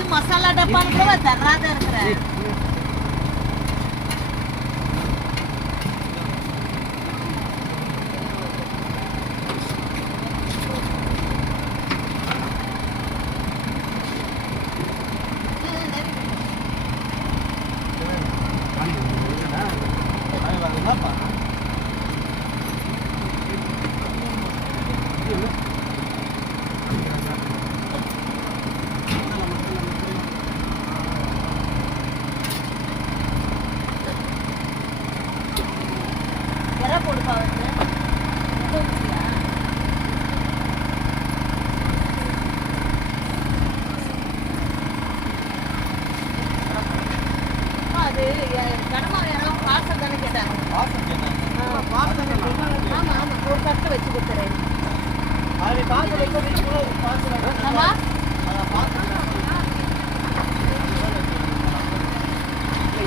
இது மசாலா டப்பான்னு கூட தராத இருக்கிறேன். போடுப்பா வந்து அது கடமா யாராவது பார்சல் தானே கேட்டாங்க. ஆமா ஆமா ஒரு கட்டு வச்சு கொடுத்துறேன்.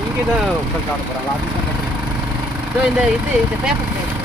இங்கே தான் இந்த பேப்பர்